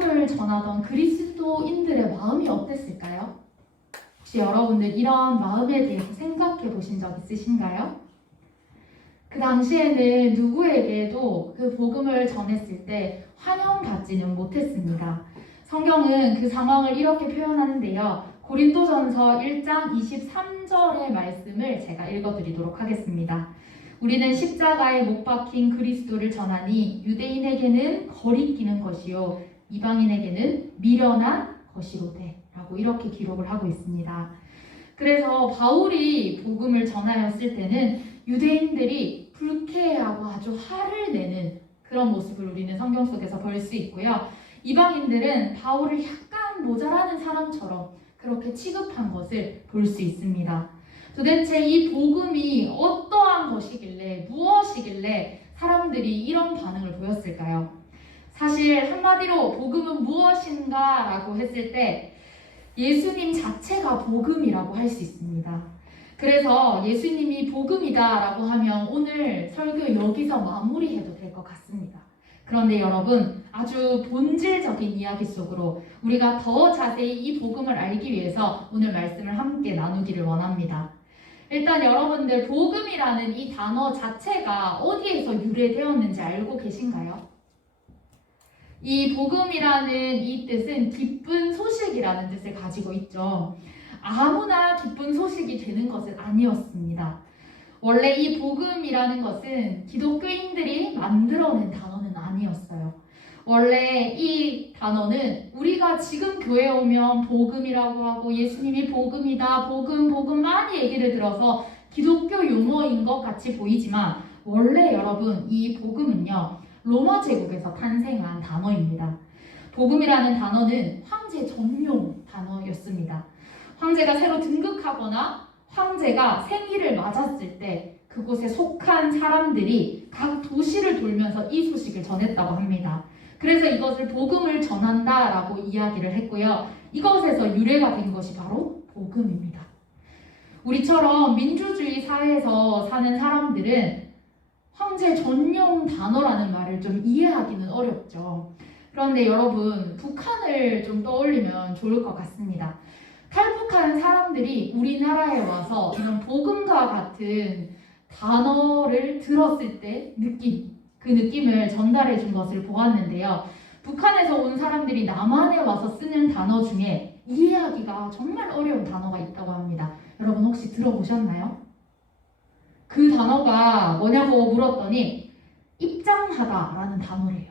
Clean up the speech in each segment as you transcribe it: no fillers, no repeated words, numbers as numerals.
복음을 전하던 그리스도인들의 마음이 어땠을까요? 혹시 여러분들 이런 마음에 대해서 생각해 보신 적 있으신가요? 그 당시에는 누구에게도 그 복음을 전했을 때 환영받지는 못했습니다. 성경은 그 상황을 이렇게 표현하는데요. 고린도전서 1장 23절의 말씀을 제가 읽어드리도록 하겠습니다. 우리는 십자가에 못 박힌 그리스도를 전하니 유대인에게는 거리끼는 것이요 이방인에게는 미련한 것이로되 라고 이렇게 기록을 하고 있습니다. 그래서 바울이 복음을 전하였을 때는 유대인들이 불쾌해하고 아주 화를 내는 그런 모습을 우리는 성경 속에서 볼 수 있고요. 이방인들은 바울을 약간 모자라는 사람처럼 그렇게 취급한 것을 볼 수 있습니다. 도대체 이 복음이 어떠한 것이길래, 무엇이길래 사람들이 이런 반응을 보였을까요? 사실 한마디로 복음은 무엇인가 라고 했을 때 예수님 자체가 복음이라고 할 수 있습니다. 그래서 예수님이 복음이다 라고 하면 오늘 설교 여기서 마무리해도 될 것 같습니다. 그런데 여러분, 아주 본질적인 이야기 속으로 우리가 더 자세히 이 복음을 알기 위해서 오늘 말씀을 함께 나누기를 원합니다. 일단 여러분들 복음이라는 이 단어 자체가 어디에서 유래되었는지 알고 계신가요? 이 복음이라는 이 뜻은 기쁜 소식이라는 뜻을 가지고 있죠. 아무나 기쁜 소식이 되는 것은 아니었습니다. 원래 이 복음이라는 것은 기독교인들이 만들어낸 단어는 아니었어요. 원래 이 단어는 우리가 지금 교회에 오면 복음이라고 하고 예수님이 복음이다, 복음 많이 얘기를 들어서 기독교 용어인 것 같이 보이지만 원래 여러분 이 복음은요 로마 제국에서 탄생한 단어입니다. 복음이라는 단어는 황제 전용 단어였습니다. 황제가 새로 등극하거나 황제가 생일을 맞았을 때 그곳에 속한 사람들이 각 도시를 돌면서 이 소식을 전했다고 합니다. 그래서 이것을 복음을 전한다라고 이야기를 했고요. 이것에서 유래가 된 것이 바로 복음입니다. 우리처럼 민주주의 사회에서 사는 사람들은 황제 전용 단어라는 말을 좀 이해하기는 어렵죠. 그런데 여러분, 북한을 좀 떠올리면 좋을 것 같습니다. 탈북한 사람들이 우리나라에 와서 이런 복음과 같은 단어를 들었을 때 그 느낌을 전달해 준 것을 보았는데요. 북한에서 온 사람들이 남한에 와서 쓰는 단어 중에 이해하기가 정말 어려운 단어가 있다고 합니다. 여러분 혹시 들어보셨나요? 그 단어가 뭐냐고 물었더니 입장하다라는 단어래요.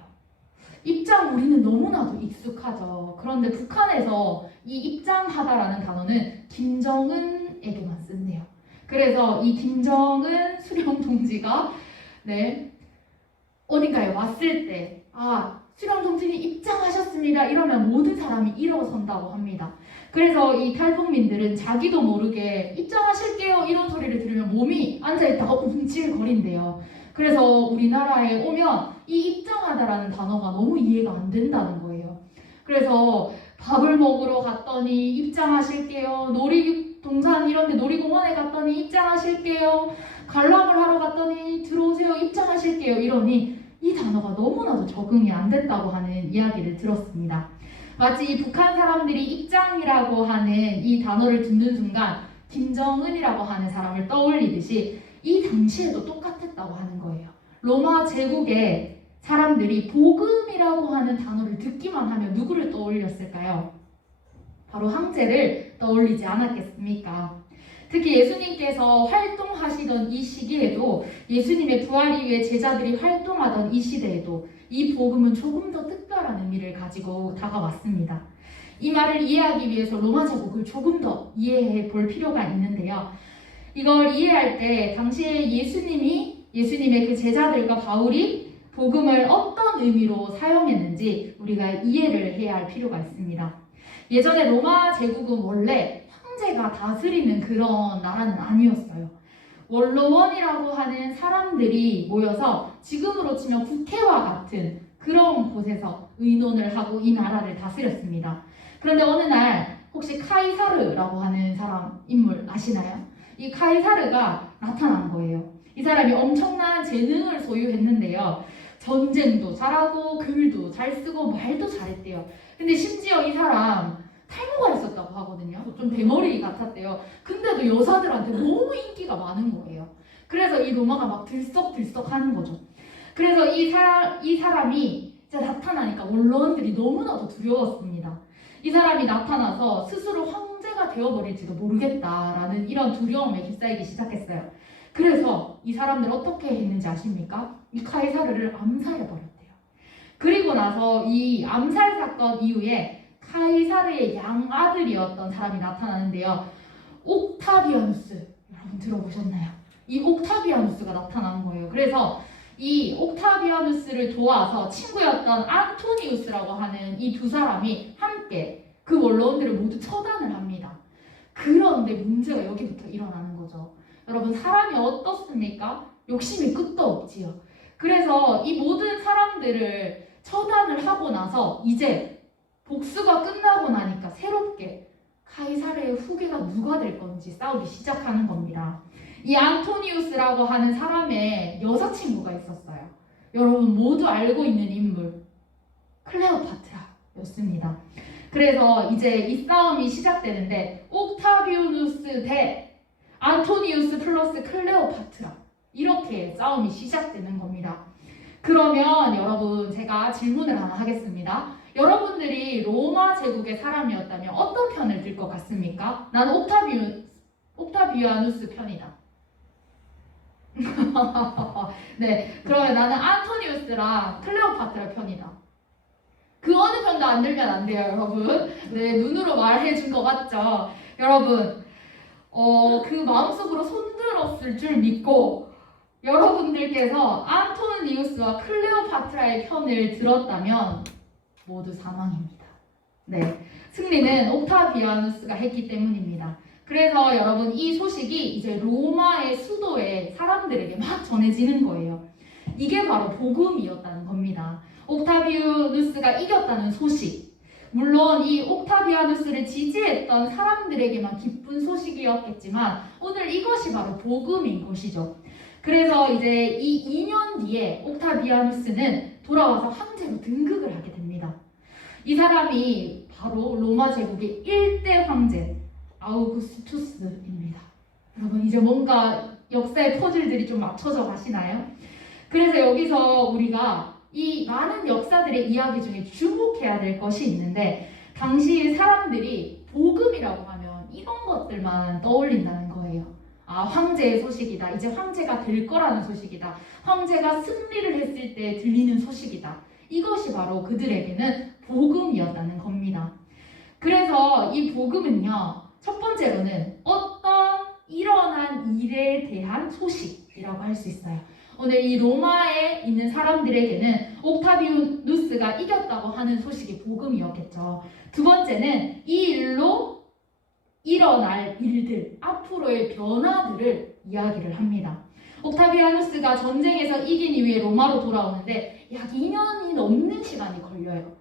입장 우리는 너무나도 익숙하죠. 그런데 북한에서 이 입장하다라는 단어는 김정은에게만 쓴대요. 그래서 이 김정은 수령 동지가 어딘가에 왔을 때 수령 동지님 입장하셨습니다 이러면 모든 사람이 일어선다고 합니다. 그래서 이 탈북민들은 자기도 모르게 입장하실게요 이런 소리를 들으면 몸이 앉아있다가 움찔거린대요. 그래서 우리나라에 오면 이 입장하다라는 단어가 너무 이해가 안 된다는 거예요. 그래서 밥을 먹으러 갔더니 입장하실게요. 놀이동산 이런 데 놀이공원에 갔더니 입장하실게요. 관람을 하러 갔더니 들어오세요 입장하실게요 이러니 이 단어가 너무나도 적응이 안 됐다고 하는 이야기를 들었습니다. 마치 북한 사람들이 입장이라고 하는 이 단어를 듣는 순간 김정은이라고 하는 사람을 떠올리듯이 이 당시에도 똑같았다고 하는 거예요. 로마 제국의 사람들이 복음이라고 하는 단어를 듣기만 하면 누구를 떠올렸을까요? 바로 황제를 떠올리지 않았겠습니까? 특히 예수님께서 활동하시던 이 시기에도 예수님의 부활 이후에 제자들이 활동하던 이 시대에도 이 복음은 조금 더 특별한 의미를 가지고 다가왔습니다. 이 말을 이해하기 위해서 로마 제국을 조금 더 이해해 볼 필요가 있는데요. 이걸 이해할 때 당시에 예수님의 그 제자들과 바울이 복음을 어떤 의미로 사용했는지 우리가 이해를 해야 할 필요가 있습니다. 예전에 로마 제국은 원래 황제가 다스리는 그런 나라는 아니었어요. 원로원이라고 하는 사람들이 모여서 지금으로 치면 국회와 같은 그런 곳에서 의논을 하고 이 나라를 다스렸습니다. 그런데 어느 날 혹시 카이사르라고 하는 사람 인물 아시나요? 이 카이사르가 나타난 거예요. 이 사람이 엄청난 재능을 소유했는데요. 전쟁도 잘하고 글도 잘 쓰고 말도 잘했대요. 근데 심지어 이 사람 탈모가 있었다고 하거든요. 좀 대머리 같았대요. 근데도 여자들한테 너무 인기가 많은 거예요. 그래서 이 로마가 막 들썩들썩 하는 거죠. 그래서 이 사람이 이제 나타나니까 원로원들이 너무나도 두려웠습니다. 이 사람이 나타나서 스스로 황제가 되어버릴지도 모르겠다라는 이런 두려움에 휩싸이기 시작했어요. 그래서 이 사람들 어떻게 했는지 아십니까? 이 카이사르를 암살해버렸대요. 그리고 나서 이 암살 사건 이후에 카이사르의 양아들이었던 사람이 나타나는데요. 옥타비아누스, 여러분 들어보셨나요? 이 옥타비아누스가 나타난 거예요. 그래서 이 옥타비아누스를 도와서 친구였던 안토니우스라고 하는 이 두 사람이 함께 그 원로원들을 모두 처단을 합니다. 그런데 문제가 여기부터 일어나는 거죠. 여러분, 사람이 어떻습니까? 욕심이 끝도 없지요. 그래서 이 모든 사람들을 처단을 하고 나서 이제 복수가 끝나고 나니까 새롭게 카이사르의 후계가 누가 될 건지 싸우기 시작하는 겁니다. 이 안토니우스라고 하는 사람의 여자친구가 있었어요. 여러분 모두 알고 있는 인물, 클레오파트라였습니다. 그래서 이제 이 싸움이 시작되는데 옥타비아누스 대 안토니우스 플러스 클레오파트라, 이렇게 싸움이 시작되는 겁니다. 그러면 여러분, 제가 질문을 하나 하겠습니다. 여러분들이 로마 제국의 사람이었다면 어떤 편을 들 것 같습니까? 난 옥타비아누스 편이다. 네, 그러면 나는 안토니우스랑 클레오파트라 편이다. 그 어느 편도 안 들면 안 돼요, 여러분. 네, 눈으로 말해준 것 같죠? 여러분, 그 마음속으로 손들었을 줄 믿고 여러분들께서 안토니우스와 클레오파트라의 편을 들었다면 모두 사망입니다. 네, 승리는 옥타비아누스가 했기 때문입니다. 그래서 여러분, 이 소식이 이제 로마의 수도의 사람들에게 막 전해지는 거예요. 이게 바로 복음이었다는 겁니다. 옥타비아누스가 이겼다는 소식. 물론 이 옥타비아누스를 지지했던 사람들에게만 기쁜 소식이었겠지만 오늘 이것이 바로 복음인 것이죠. 그래서 이제 이 2년 뒤에 옥타비아누스는 돌아와서 황제로 등극을 하게 됩니다. 이 사람이 바로 로마 제국의 1대 황제 아우구스투스입니다. 여러분, 이제 뭔가 역사의 퍼즐들이 좀 맞춰져 가시나요? 그래서 여기서 우리가 이 많은 역사들의 이야기 중에 주목해야 될 것이 있는데, 당시 사람들이 복음이라고 하면 이런 것들만 떠올린다는 거예요. 아, 황제의 소식이다. 이제 황제가 될 거라는 소식이다. 황제가 승리를 했을 때 들리는 소식이다. 이것이 바로 그들에게는 복음이었다는 겁니다. 그래서 이 복음은요, 첫 번째로는 어떤 일어난 일에 대한 소식이라고 할 수 있어요. 오늘 이 로마에 있는 사람들에게는 옥타비아누스가 이겼다고 하는 소식이 복음이었겠죠. 두 번째는 이 일로 일어날 일들, 앞으로의 변화들을 이야기를 합니다. 옥타비아누스가 전쟁에서 이긴 이후에 로마로 돌아오는데 약 2년이 넘는 시간이 걸려요.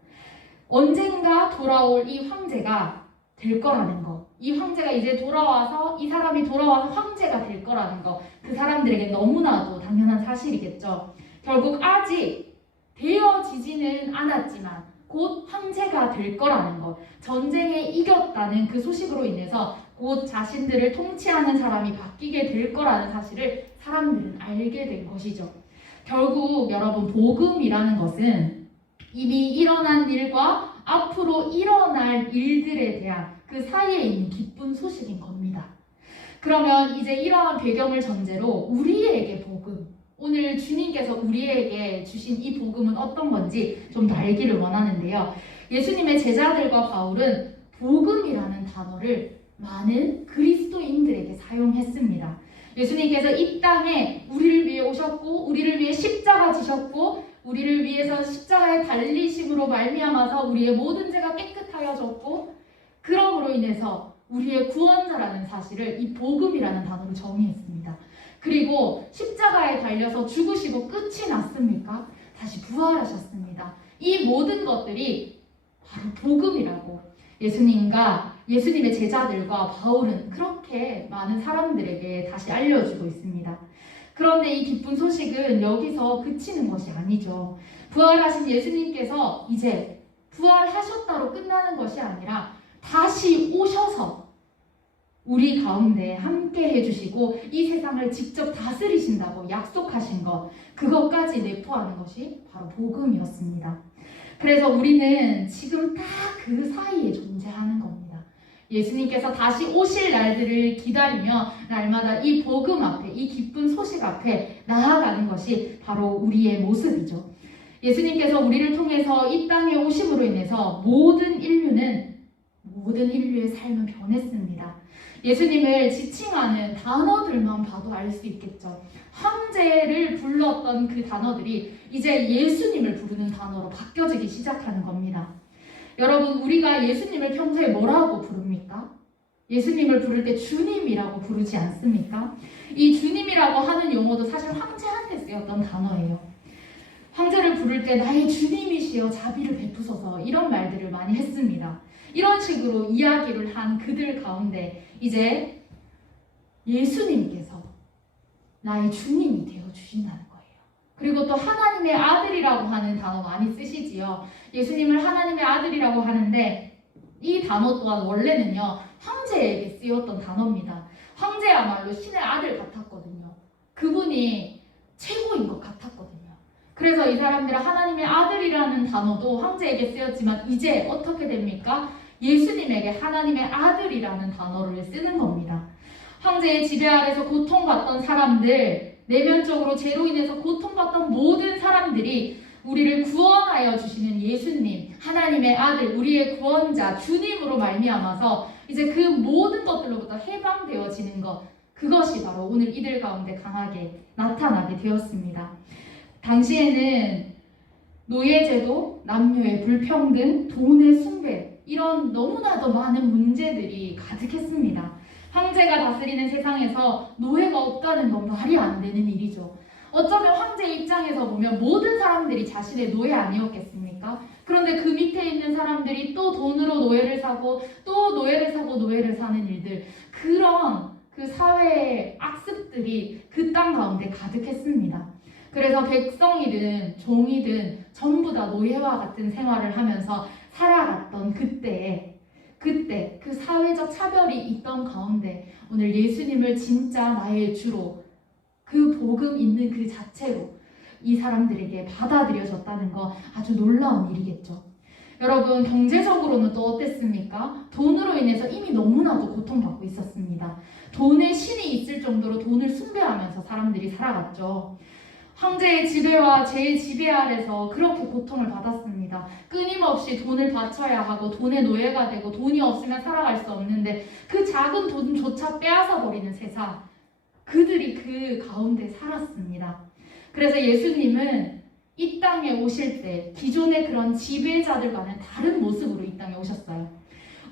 언젠가 돌아올 이 황제가 될 거라는 거, 이 황제가 이제 돌아와서, 이 사람이 돌아와서 황제가 될 거라는 거, 그 사람들에게 너무나도 당연한 사실이겠죠. 결국 아직 되어지지는 않았지만 곧 황제가 될 거라는 것, 전쟁에 이겼다는 그 소식으로 인해서 곧 자신들을 통치하는 사람이 바뀌게 될 거라는 사실을 사람들은 알게 된 것이죠. 결국 여러분, 복음이라는 것은 이미 일어난 일과 앞으로 일어날 일들에 대한 그 사이에 있는 기쁜 소식인 겁니다. 그러면 이제 이러한 배경을 전제로 우리에게 복음, 오늘 주님께서 우리에게 주신 이 복음은 어떤 건지 좀 더 알기를 원하는데요. 예수님의 제자들과 바울은 복음이라는 단어를 많은 그리스도인들에게 사용했습니다. 예수님께서 이 땅에 우리를 위해 오셨고, 우리를 위해 십자가 지셨고, 우리를 위해서 십자가에 달리심으로 말미암아서 우리의 모든 죄가 깨끗하여졌고, 그러므로 인해서 우리의 구원자라는 사실을 이 복음이라는 단어로 정의했습니다. 그리고 십자가에 달려서 죽으시고 끝이 났습니까? 다시 부활하셨습니다. 이 모든 것들이 바로 복음이라고 예수님의 제자들과 바울은 그렇게 많은 사람들에게 다시 알려주고 있습니다. 그런데 이 기쁜 소식은 여기서 그치는 것이 아니죠. 부활하신 예수님께서 이제 부활하셨다로 끝나는 것이 아니라 다시 오셔서 우리 가운데 함께 해주시고 이 세상을 직접 다스리신다고 약속하신 것, 그것까지 내포하는 것이 바로 복음이었습니다. 그래서 우리는 지금 딱 그 사이에 존재하는 겁니다. 예수님께서 다시 오실 날들을 기다리며 날마다 이 복음 앞에, 이 기쁜 소식 앞에 나아가는 것이 바로 우리의 모습이죠. 예수님께서 우리를 통해서 이 땅에 오심으로 인해서 모든 인류의 삶은 변했습니다. 예수님을 지칭하는 단어들만 봐도 알 수 있겠죠. 황제를 불렀던 그 단어들이 이제 예수님을 부르는 단어로 바뀌어지기 시작하는 겁니다. 여러분, 우리가 예수님을 평소에 뭐라고 부릅니까? 예수님을 부를 때 주님이라고 부르지 않습니까? 이 주님이라고 하는 용어도 사실 황제한테 쓰였던 단어예요. 황제를 부를 때 나의 주님이시여 자비를 베푸소서, 이런 말들을 많이 했습니다. 이런 식으로 이야기를 한 그들 가운데 이제 예수님께서 나의 주님이 되어주신다는 거예요. 그리고 또 하나님의 아들이라고 하는 단어 많이 쓰시지요. 예수님을 하나님의 아들이라고 하는데 이 단어 또한 원래는요, 황제에게 쓰였던 단어입니다. 황제야말로 신의 아들 같았거든요. 그분이 최고인 것 같았거든요. 그래서 이 사람들은 하나님의 아들이라는 단어도 황제에게 쓰였지만 이제 어떻게 됩니까? 예수님에게 하나님의 아들이라는 단어를 쓰는 겁니다. 황제의 지배 아래서 고통받던 사람들, 내면적으로 죄로 인해서 고통받던 모든 사람들이 우리를 구원하여 주시는 예수님, 하나님의 아들, 우리의 구원자, 주님으로 말미암아서 이제 그 모든 것들로부터 해방되어지는 것, 그것이 바로 오늘 이들 가운데 강하게 나타나게 되었습니다. 당시에는 노예제도, 남녀의 불평등, 돈의 숭배, 이런 너무나도 많은 문제들이 가득했습니다. 황제가 다스리는 세상에서 노예가 없다는 건 말이 안 되는 일이죠. 어쩌면 황제 입장에서 보면 모든 사람들이 자신의 노예 아니었겠습니까? 그런데 그 밑에 있는 사람들이 또 돈으로 노예를 사고 또 노예를 사고 노예를 사는 일들, 그런 그 사회의 악습들이 그 땅 가운데 가득했습니다. 그래서 백성이든 종이든 전부 다 노예와 같은 생활을 하면서 살아갔던 그때 그 사회적 차별이 있던 가운데 오늘 예수님을 진짜 나의 주로, 그 복음 있는 그 자체로 이 사람들에게 받아들여졌다는 거 아주 놀라운 일이겠죠. 여러분, 경제적으로는 또 어땠습니까? 돈으로 인해서 이미 너무나도 고통받고 있었습니다. 돈의 신이 있을 정도로 돈을 숭배하면서 사람들이 살아갔죠. 황제의 지배와 제 지배 아래서 그렇게 고통을 받았습니다. 끊임없이 돈을 바쳐야 하고 돈의 노예가 되고 돈이 없으면 살아갈 수 없는데 그 작은 돈조차 빼앗아 버리는 세상, 그들이 그 가운데 살았습니다. 그래서 예수님은 이 땅에 오실 때 기존의 그런 지배자들과는 다른 모습으로 이 땅에 오셨어요.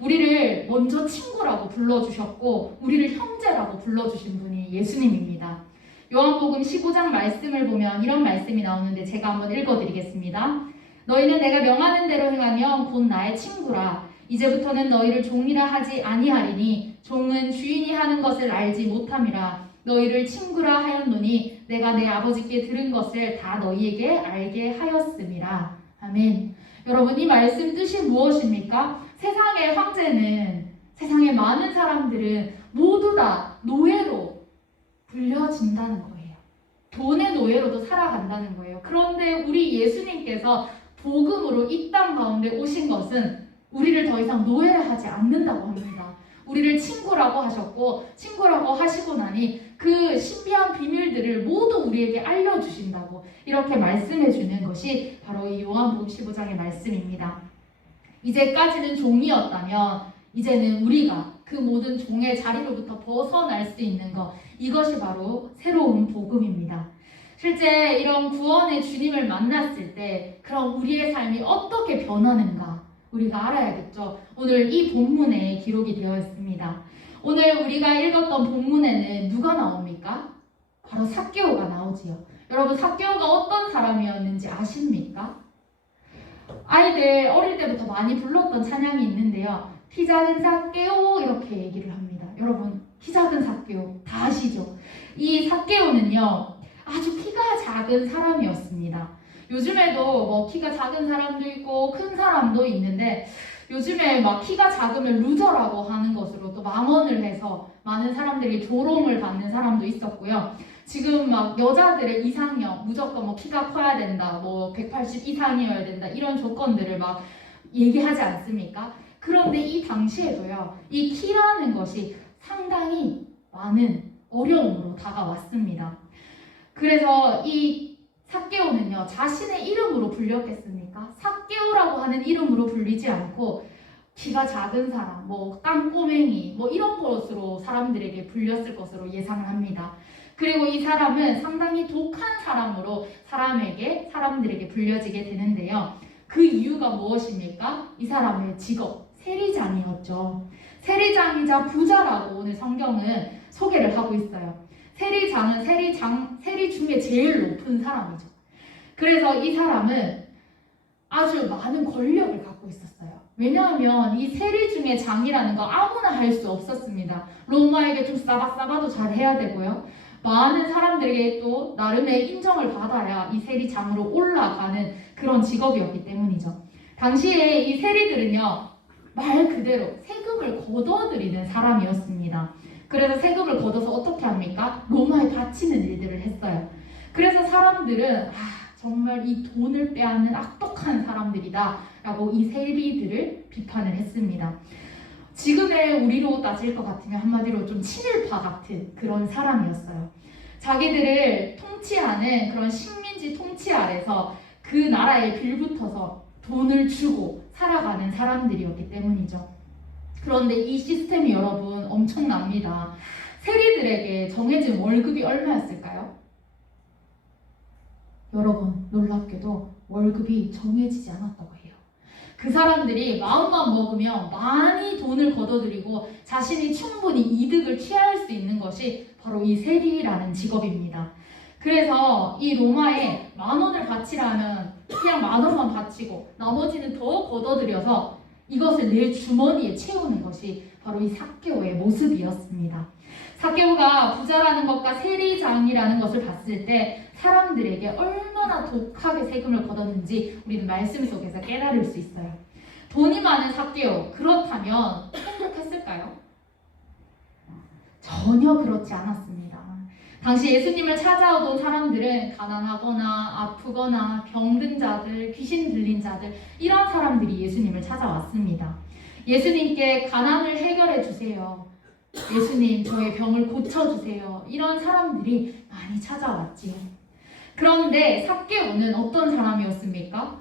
우리를 먼저 친구라고 불러주셨고 우리를 형제라고 불러주신 분이 예수님입니다. 요한복음 15장 말씀을 보면 이런 말씀이 나오는데 제가 한번 읽어드리겠습니다. 너희는 내가 명하는 대로 행하면 곧 나의 친구라. 이제부터는 너희를 종이라 하지 아니하리니 종은 주인이 하는 것을 알지 못함이라. 너희를 친구라 하였노니 내가 내 아버지께 들은 것을 다 너희에게 알게 하였음이라. 아멘. 여러분, 이 말씀 뜻이 무엇입니까? 세상의 황제는, 세상의 많은 사람들은 모두 다 노예로 불려진다는 거예요. 돈의 노예로도 살아간다는 거예요. 그런데 우리 예수님께서 복음으로 이 땅 가운데 오신 것은 우리를 더 이상 노예를 하지 않는다고 합니다. 우리를 친구라고 하셨고, 친구라고 하시고 나니 그 신비한 비밀들을 모두 우리에게 알려주신다고 이렇게 말씀해 주는 것이 바로 이 요한복음 15장의 말씀입니다. 이제까지는 종이었다면 이제는 우리가 그 모든 종의 자리로부터 벗어날 수 있는 것, 이것이 바로 새로운 복음입니다. 실제 이런 구원의 주님을 만났을 때 그럼 우리의 삶이 어떻게 변하는가 우리가 알아야겠죠. 오늘 이 본문에 기록이 되어 있습니다. 오늘 우리가 읽었던 본문에는 누가 나옵니까? 바로 삭개오가 나오지요. 여러분, 삭개오가 어떤 사람이었는지 아십니까? 아이들 어릴 때부터 많이 불렀던 찬양이 있는데요. 키 작은 삭개오 이렇게 얘기를 합니다. 여러분, 키 작은 삭개오 다 아시죠? 이 삭개오는요, 아주 키가 작은 사람이었습니다. 요즘에도 뭐 키가 작은 사람도 있고 큰 사람도 있는데 요즘에 막 키가 작으면 루저라고 하는 것으로 또 망언을 해서 많은 사람들이 조롱을 받는 사람도 있었고요. 지금 막 여자들의 이상형 무조건 뭐 키가 커야 된다, 뭐 180 이상이어야 된다 이런 조건들을 막 얘기하지 않습니까? 그런데 이 당시에도요, 이 키라는 것이 상당히 많은 어려움으로 다가왔습니다. 그래서 이 삭개오는요, 자신의 이름으로 불렸겠습니까? 삭개오라고 하는 이름으로 불리지 않고 키가 작은 사람, 뭐 땅꼬맹이, 뭐 이런 것으로 사람들에게 불렸을 것으로 예상을 합니다. 그리고 이 사람은 상당히 독한 사람으로 사람들에게 불려지게 되는데요. 그 이유가 무엇입니까? 이 사람의 직업, 세리장이었죠. 세리장이자 부자라고 오늘 성경은 소개를 하고 있어요. 세리장은 세리 중에 제일 높은 사람이죠. 그래서 이 사람은 아주 많은 권력을 갖고 있었어요. 왜냐하면 이 세리 중에 장이라는 거 아무나 할 수 없었습니다. 로마에게 좀 싸바싸바도 잘 해야 되고요. 많은 사람들에게 또 나름의 인정을 받아야 이 세리장으로 올라가는 그런 직업이었기 때문이죠. 당시에 이 세리들은요, 말 그대로 세금을 걷어들이는 사람이었습니다. 그래서 세금을 걷어서 어떻게 합니까? 로마에 바치는 일들을 했어요. 그래서 사람들은 정말 이 돈을 빼앗는 악독한 사람들이다 라고 이 세리들을 비판을 했습니다. 지금의 우리로 따질 것 같으면 한마디로 좀 친일파 같은 그런 사람이었어요. 자기들을 통치하는 그런 식민지 통치 아래서 그 나라에 빌붙어서 돈을 주고 살아가는 사람들이었기 때문이죠. 그런데 이 시스템이 여러분 엄청납니다. 세리들에게 정해진 월급이 얼마였을까요? 여러분, 놀랍게도 월급이 정해지지 않았다고 해요. 그 사람들이 마음만 먹으면 많이 돈을 걷어들이고 자신이 충분히 이득을 취할 수 있는 것이 바로 이 세리라는 직업입니다. 그래서 이 로마에 10,000원을 바치라면 그냥 10,000원만 바치고 나머지는 더 걷어들여서 이것을 내 주머니에 채우는 것이 바로 이 삭개오의 모습이었습니다. 삭개오가 부자라는 것과 세리장이라는 것을 봤을 때 사람들에게 얼마나 독하게 세금을 걷었는지 우리는 말씀 속에서 깨달을 수 있어요. 돈이 많은 삭개오, 그렇다면 행복했을까요? 전혀 그렇지 않았습니다. 당시 예수님을 찾아오던 사람들은 가난하거나 아프거나 병든 자들, 귀신 들린 자들, 이런 사람들이 예수님을 찾아왔습니다. 예수님께 가난을 해결해 주세요. 예수님, 저의 병을 고쳐주세요. 이런 사람들이 많이 찾아왔지요. 그런데 삭개오는 어떤 사람이었습니까?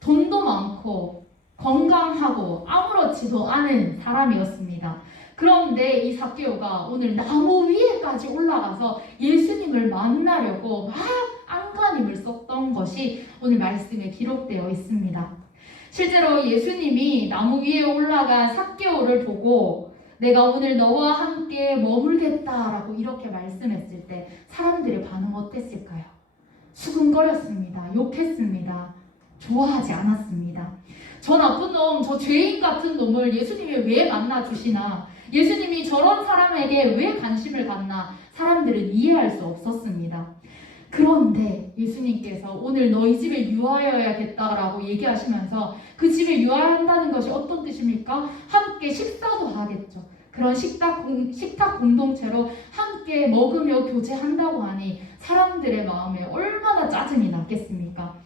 돈도 많고 건강하고 아무렇지도 않은 사람이었습니다. 그런데 이 삭개오가 오늘 나무 위에까지 올라가서 예수님을 만나려고 막 안간힘을 썼던 것이 오늘 말씀에 기록되어 있습니다. 실제로 예수님이 나무 위에 올라간 삭개오를 보고 내가 오늘 너와 함께 머물겠다라고 이렇게 말씀했을 때 사람들의 반응 어땠을까요? 수근거렸습니다. 욕했습니다. 좋아하지 않았습니다. 저 나쁜 놈, 저 죄인 같은 놈을 예수님이 왜 만나주시나, 예수님이 저런 사람에게 왜 관심을 갖나 사람들은 이해할 수 없었습니다. 그런데 예수님께서 오늘 너희 집에 유하여야겠다라고 얘기하시면서 그 집에 유하한다는 것이 어떤 뜻입니까? 함께 식사도 하겠죠. 그런 식탁 공동체로 함께 먹으며 교제한다고 하니 사람들의 마음에 얼마나 짜증이 났겠습니까?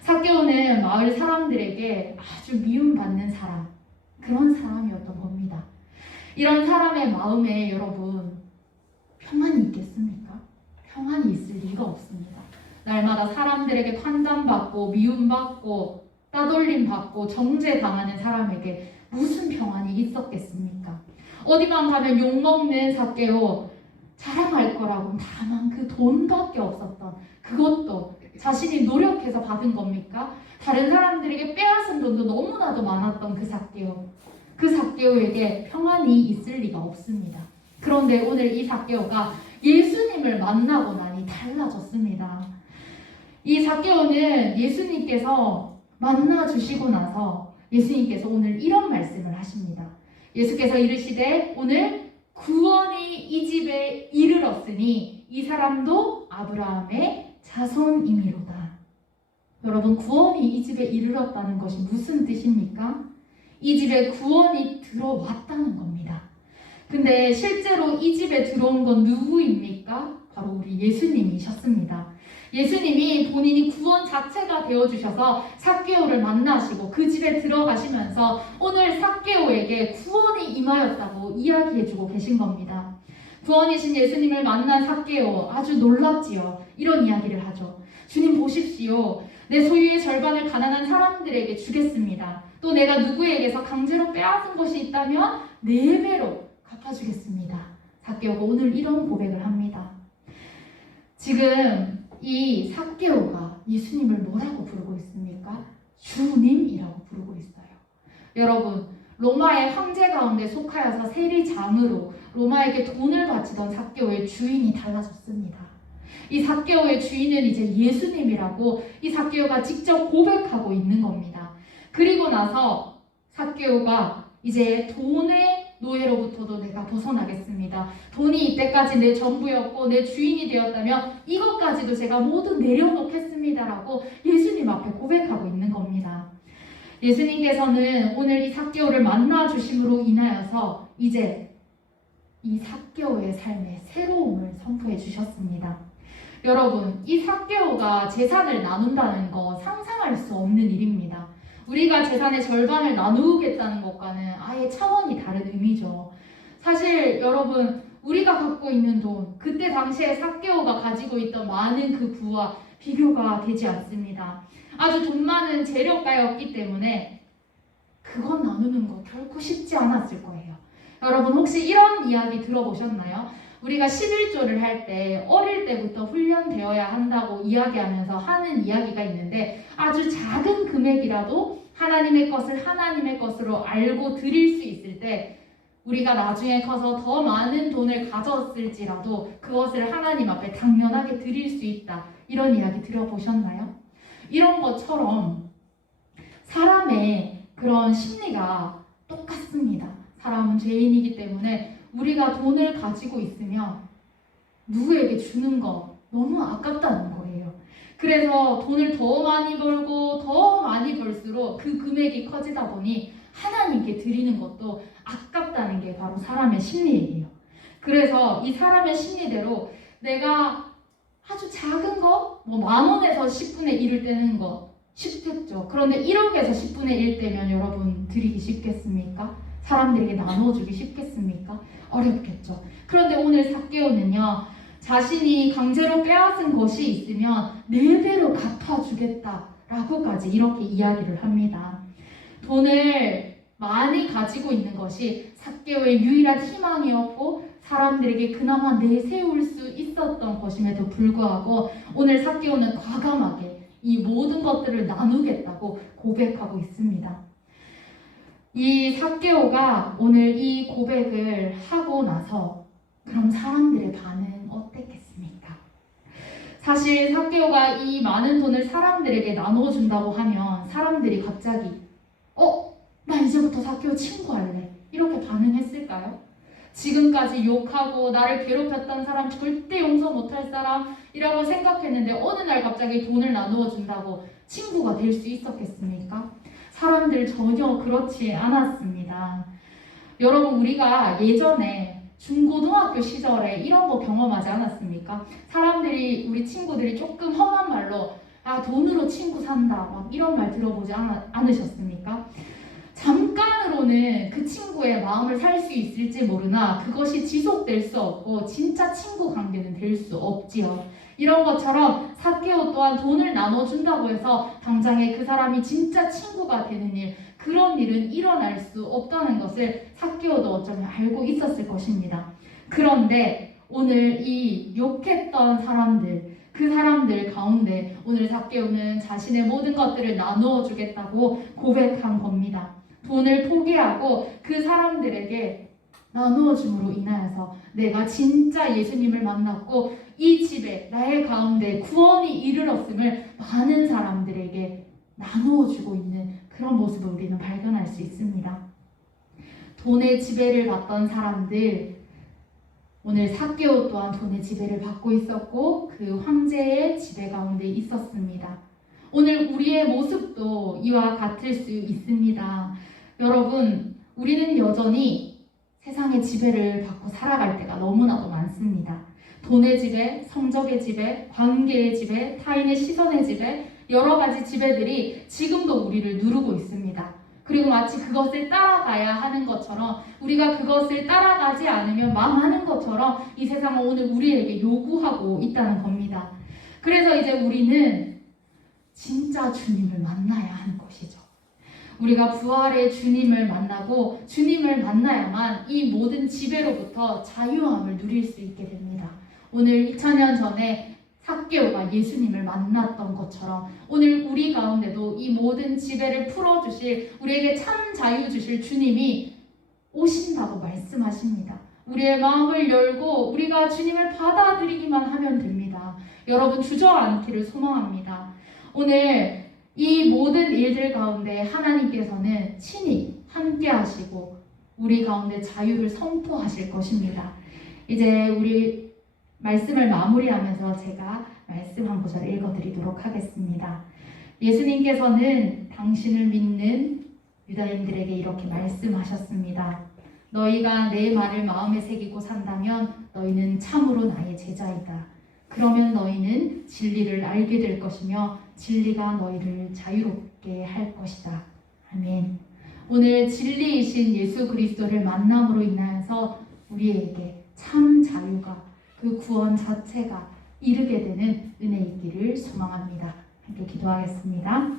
삭개오는 마을 사람들에게 아주 미움받는 사람, 그런 사람이었던 겁니다. 이런 사람의 마음에 여러분 평안이 있겠습니까? 평안이 있을 리가 없습니다. 날마다 사람들에게 판단받고 미움받고 따돌림받고 정죄당하는 사람에게 무슨 평안이 있었겠습니까? 어디만 가면 욕먹는 삭개오, 자랑할 거라고 다만 그 돈밖에 없었던, 그것도 자신이 노력해서 받은 겁니까? 다른 사람들에게 빼앗은 돈도 너무나도 많았던 그 삭개오, 그 삭개오에게 평안이 있을 리가 없습니다. 그런데 오늘 이 삭개오가 예수님을 만나고 나니 달라졌습니다. 이 삭개오는 예수님께서 만나주시고 나서 예수님께서 오늘 이런 말씀을 하십니다. 예수께서 이르시되 오늘 구원이 이 집에 이르렀으니 이 사람도 아브라함의 자손이미로다. 여러분, 구원이 이 집에 이르렀다는 것이 무슨 뜻입니까? 이 집에 구원이 들어왔다는 겁니다. 근데 실제로 이 집에 들어온 건 누구입니까? 바로 우리 예수님이셨습니다. 예수님이 본인이 구원 자체가 되어주셔서 삭개오를 만나시고 그 집에 들어가시면서 오늘 삭개오에게 구원이 임하였다고 이야기해주고 계신 겁니다. 구원이신 예수님을 만난 삭개오, 아주 놀랍지요. 이런 이야기를 하죠. 주님 보십시오. 내 소유의 절반을 가난한 사람들에게 주겠습니다. 또 내가 누구에게서 강제로 빼앗은 것이 있다면 4배로 갚아주겠습니다. 삭개오가 오늘 이런 고백을 합니다. 지금 이 삭개오가 예수님을 뭐라고 부르고 있습니까? 주님이라고 부르고 있어요. 여러분, 로마의 황제 가운데 속하여서 세리장으로 로마에게 돈을 바치던 삭개오의 주인이 달라졌습니다. 이 삭개오의 주인은 이제 예수님이라고 이 삭개오가 직접 고백하고 있는 겁니다. 그리고 나서 삭개오가 이제 돈의 노예로부터도 내가 벗어나겠습니다. 돈이 이때까지 내 전부였고 내 주인이 되었다면 이것까지도 제가 모두 내려놓겠습니다라고 예수님 앞에 고백하고 있는 겁니다. 예수님께서는 오늘 이 삭개오를 만나주심으로 인하여서 이제 이 삭개오의 삶에 새로움을 선포해 주셨습니다. 여러분, 이 삭개오가 재산을 나눈다는 거 상상할 수 없는 일입니다. 우리가 재산의 절반을 나누겠다는 것과는 아예 차원이 다른 의미죠. 사실 여러분, 우리가 갖고 있는 돈, 그때 당시에 삭개오가 가지고 있던 많은 그 부와 비교가 되지 않습니다. 아주 돈 많은 재력가였기 때문에 그건 나누는 거 결코 쉽지 않았을 거예요. 여러분, 혹시 이런 이야기 들어보셨나요? 우리가 11조를 할 때 어릴 때부터 훈련되어야 한다고 이야기하면서 하는 이야기가 있는데, 아주 작은 금액이라도 하나님의 것을 하나님의 것으로 알고 드릴 수 있을 때 우리가 나중에 커서 더 많은 돈을 가졌을지라도 그것을 하나님 앞에 당연하게 드릴 수 있다. 이런 이야기 들어보셨나요? 이런 것처럼 사람의 그런 심리가 똑같습니다. 사람은 죄인이기 때문에 우리가 돈을 가지고 있으면 누구에게 주는 거 너무 아깝다는 거예요. 그래서 돈을 더 많이 벌고 더 많이 벌수록 그 금액이 커지다 보니 하나님께 드리는 것도 아깝다는 게 바로 사람의 심리예요. 그래서 이 사람의 심리대로 내가 아주 작은 거, 뭐 10,000원에서 10분의 1을 떼는 거 쉽겠죠. 그런데 1억에서 10분의 1 떼면 여러분 드리기 쉽겠습니까? 사람들에게 나눠주기 쉽겠습니까? 어렵겠죠. 그런데 오늘 삭개오는요, 자신이 강제로 빼앗은 것이 있으면 4배로 갚아주겠다라고까지 이렇게 이야기를 합니다. 돈을 많이 가지고 있는 것이 삭개오의 유일한 희망이었고 사람들에게 그나마 내세울 수 있었던 것임에도 불구하고 오늘 삭개오는 과감하게 이 모든 것들을 나누겠다고 고백하고 있습니다. 이 삭개오가 오늘 이 고백을 하고 나서 그럼 사람들의 반응 어땠겠습니까? 사실 삭개오가 이 많은 돈을 사람들에게 나눠준다고 하면 사람들이 갑자기 나 이제부터 삭개오 친구할래 이렇게 반응했을까요? 지금까지 욕하고 나를 괴롭혔던 사람 절대 용서 못할 사람이라고 생각했는데 어느 날 갑자기 돈을 나누어 준다고 친구가 될 수 있었겠습니까? 사람들 전혀 그렇지 않았습니다. 여러분, 우리가 예전에 중고등학교 시절에 이런 거 경험하지 않았습니까? 사람들이, 우리 친구들이 조금 험한 말로 돈으로 친구 산다 막 이런 말 들어보지 않으셨습니까? 잠깐으로는 그 친구의 마음을 살 수 있을지 모르나 그것이 지속될 수 없고 진짜 친구 관계는 될 수 없지요. 이런 것처럼 삭개오 또한 돈을 나눠준다고 해서 당장에 그 사람이 진짜 친구가 되는 일, 그런 일은 일어날 수 없다는 것을 삭개오도 어쩌면 알고 있었을 것입니다. 그런데 오늘 이 욕했던 사람들, 그 사람들 가운데 오늘 삭개오는 자신의 모든 것들을 나누어 주겠다고 고백한 겁니다. 돈을 포기하고 그 사람들에게 나누어 줌으로 인하여서 내가 진짜 예수님을 만났고 이 집에 나의 가운데 구원이 이르렀음을 많은 사람들에게 나누어 주고 있는 그런 모습을 우리는 발견할 수 있습니다. 돈의 지배를 받던 사람들, 오늘 삭개오 또한 돈의 지배를 받고 있었고 그 황제의 지배 가운데 있었습니다. 오늘 우리의 모습도 이와 같을 수 있습니다. 여러분, 우리는 여전히 세상의 지배를 받고 살아갈 때가 너무나도 많습니다. 돈의 지배, 성적의 지배, 관계의 지배, 타인의 시선의 지배, 여러 가지 지배들이 지금도 우리를 누르고 있습니다. 그리고 마치 그것을 따라가야 하는 것처럼, 우리가 그것을 따라가지 않으면 망하는 것처럼 이 세상은 오늘 우리에게 요구하고 있다는 겁니다. 그래서 이제 우리는 진짜 주님을 만나야 하는 것이죠. 우리가 부활의 주님을 만나고 주님을 만나야만 이 모든 지배로부터 자유함을 누릴 수 있게 됩니다. 오늘 2000년 전에 삭개오가 예수님을 만났던 것처럼 오늘 우리 가운데도 이 모든 지배를 풀어주실, 우리에게 참 자유 주실 주님이 오신다고 말씀하십니다. 우리의 마음을 열고 우리가 주님을 받아들이기만 하면 됩니다. 여러분, 주저앉기를 소망합니다. 오늘 이 모든 일들 가운데 하나님께서는 친히 함께 하시고 우리 가운데 자유를 선포하실 것입니다. 이제 우리 말씀을 마무리하면서 제가 말씀 한 구절 읽어드리도록 하겠습니다. 예수님께서는 당신을 믿는 유다인들에게 이렇게 말씀하셨습니다. 너희가 내 말을 마음에 새기고 산다면 너희는 참으로 나의 제자이다. 그러면 너희는 진리를 알게 될 것이며 진리가 너희를 자유롭게 할 것이다. 아멘. 오늘 진리이신 예수 그리스도를 만남으로 인하여서 우리에게 참 자유가, 그 구원 자체가 이르게 되는 은혜 있기를 소망합니다. 함께 기도하겠습니다.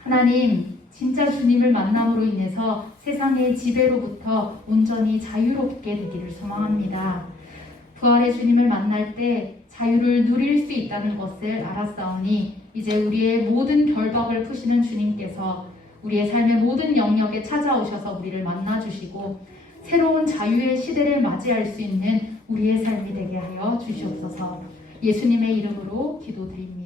하나님, 진짜 주님을 만남으로 인해서 세상의 지배로부터 온전히 자유롭게 되기를 소망합니다. 부활의 주님을 만날 때 자유를 누릴 수 있다는 것을 알았사오니 이제 우리의 모든 결박을 푸시는 주님께서 우리의 삶의 모든 영역에 찾아오셔서 우리를 만나주시고 새로운 자유의 시대를 맞이할 수 있는 우리의 삶이 되게 하여 주시옵소서. 예수님의 이름으로 기도드립니다.